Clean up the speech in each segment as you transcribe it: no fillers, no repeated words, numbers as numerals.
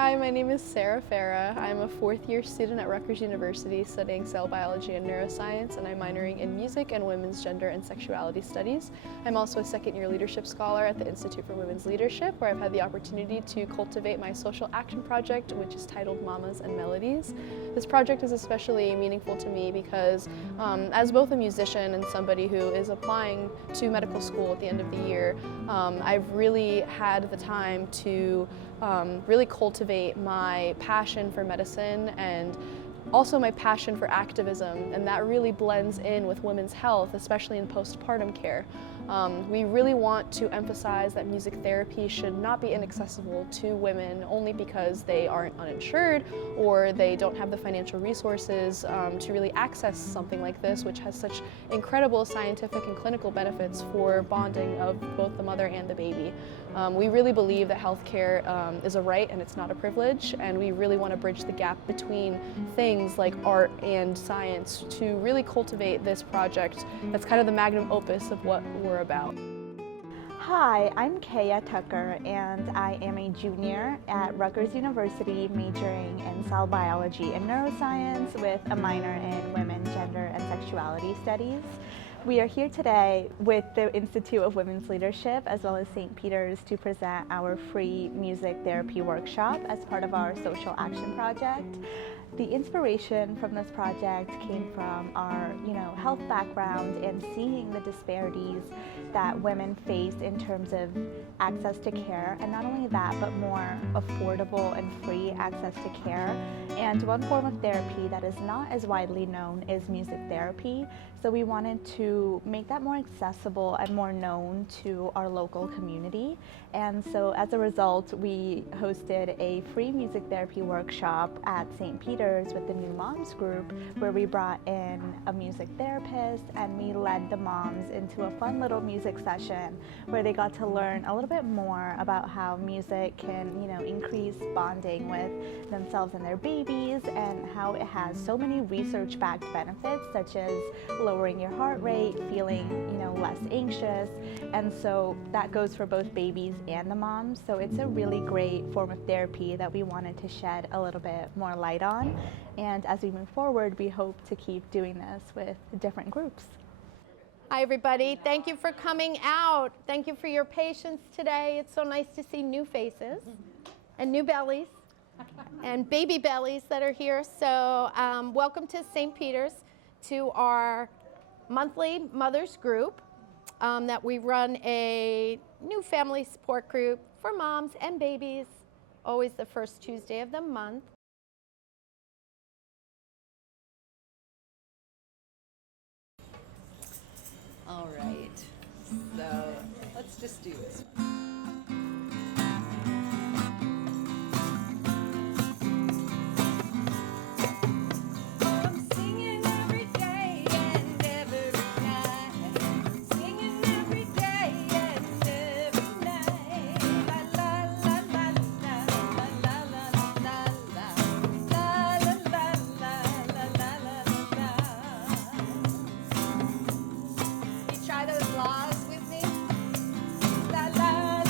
Hi, my name is Sarah Farah. I'm a fourth-year student at Rutgers University studying cell biology and neuroscience, and I'm minoring in music and women's gender and sexuality studies. I'm also a second-year leadership scholar at the Institute for Women's Leadership, where I've had the opportunity to cultivate my social action project, which is titled Mamas and Melodies. This project is especially meaningful to me because as both a musician and somebody who is applying to medical school at the end of the year, I've really had the time to really cultivate my passion for medicine and also my passion for activism, and that really blends in with women's health, especially in postpartum care. We really want to emphasize that music therapy should not be inaccessible to women only because they aren't uninsured or they don't have the financial resources to really access something like this, which has such incredible scientific and clinical benefits for bonding of both the mother and the baby. We really believe that healthcare is a right and it's not a privilege, and we really want to bridge the gap between things like art and science to really cultivate this project that's kind of the magnum opus of what we're about. Hi, I'm Kaya Tucker, and I am a junior at Rutgers University majoring in cell biology and neuroscience with a minor in women, gender, and sexuality studies. We are here today with the Institute of Women's Leadership as well as St. Peter's to present our free music therapy workshop as part of our social action project. The inspiration from this project came from our, health background and seeing the disparities that women face in terms of access to care, and not only that, but more affordable and free access to care. And one form of therapy that is not as widely known is music therapy. So we wanted to make that more accessible and more known to our local community. And so as a result, we hosted a free music therapy workshop at St. Peter's with the New Moms group, where we brought in a music therapist and we led the moms into a fun little music session where they got to learn a little bit more about how music can, increase bonding with themselves and their babies, and how it has so many research-backed benefits such as lowering your heart rate, feeling, less anxious. And so that goes for both babies and the moms. So it's a really great form of therapy that we wanted to shed a little bit more light on. And as we move forward, we hope to keep doing this with different groups. Hi, everybody. Thank you for coming out. Thank you for your patience today. It's so nice to see new faces and new bellies and baby bellies that are here. So welcome to St. Peter's, to our monthly mothers group that we run, a new family support group for moms and babies, always the first Tuesday of the month. All right, so let's just do this one. Try those laws with me. La la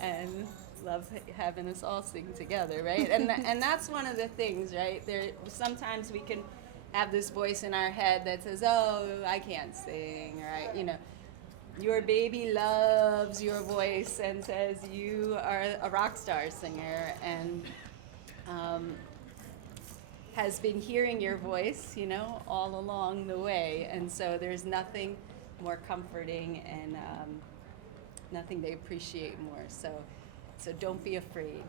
and love having us all sing together, right? And that's one of the things, right? Sometimes we can have this voice in our head that says, oh, I can't sing, right? You know, your baby loves your voice and says you are a rock star singer, and has been hearing your voice, you know, all along the way. And so there's nothing more comforting and nothing they appreciate more. So don't be afraid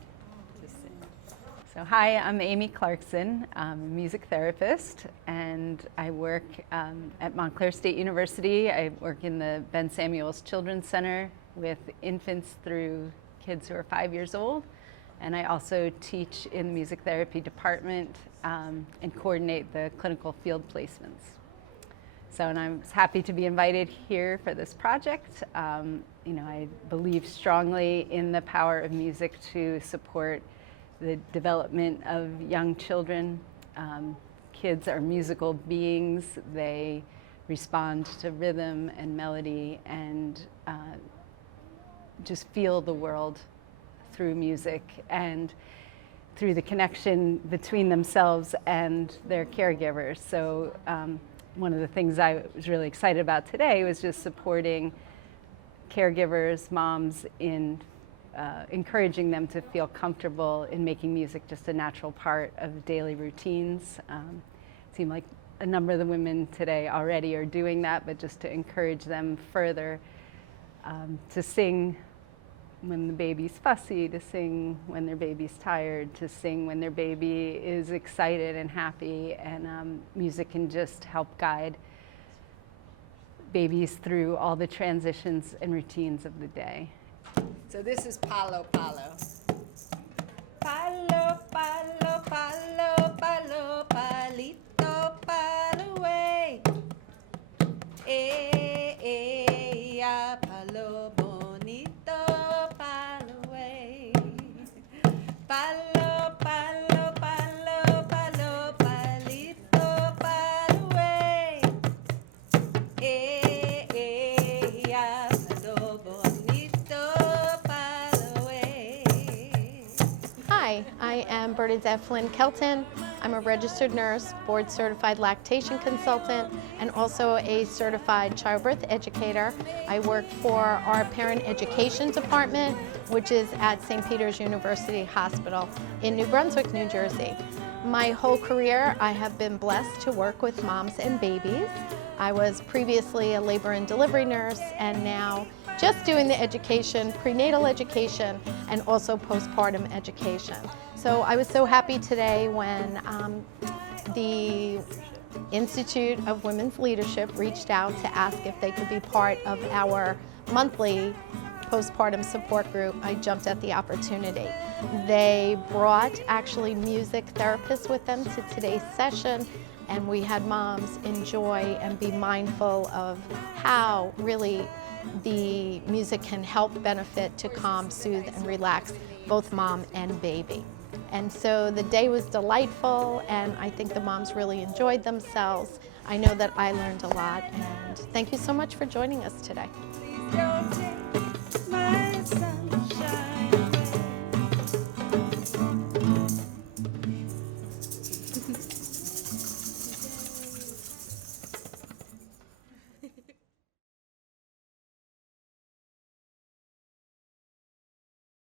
to sing. So hi, I'm Amy Clarkson. I'm a music therapist, and I work at Montclair State University. I work in the Ben Samuels Children's Center with infants through kids who are 5 years old. And I also teach in the music therapy department and coordinate the clinical field placements. So, and I'm happy to be invited here for this project. You know, I believe strongly in the power of music to support the development of young children. Kids are musical beings. They respond to rhythm and melody and just feel the world through music and through the connection between themselves and their caregivers. So one of the things I was really excited about today was just supporting caregivers, moms, in encouraging them to feel comfortable in making music just a natural part of daily routines. It seemed like a number of the women today already are doing that, but just to encourage them further to sing when the baby's fussy, to sing when their baby's tired, to sing when their baby is excited and happy, and music can just help guide babies through all the transitions and routines of the day. So this is Palo Palo. Palo, palo, palo, palo, palito, palo, way. Ya, palo, bonito, palo, way. Palo, palo, palo, palo, palito, palo, way. Ya, palo, bonito, palo, way. Hi, I am Bernadette Flynn Kelton. I'm a registered nurse, board certified lactation consultant, and also a certified childbirth educator. I work for our parent education department, which is at St. Peter's University Hospital in New Brunswick, New Jersey. My whole career, I have been blessed to work with moms and babies. I was previously a labor and delivery nurse, and now just doing the education, prenatal education, and also postpartum education. So I was so happy today when the Institute of Women's Leadership reached out to ask if they could be part of our monthly postpartum support group. I jumped at the opportunity. They brought actually music therapists with them to today's session, and we had moms enjoy and be mindful of how really the music can help benefit to calm, soothe, and relax both mom and baby. And so the day was delightful, and I think the moms really enjoyed themselves. I know that I learned a lot, and thank you so much for joining us today.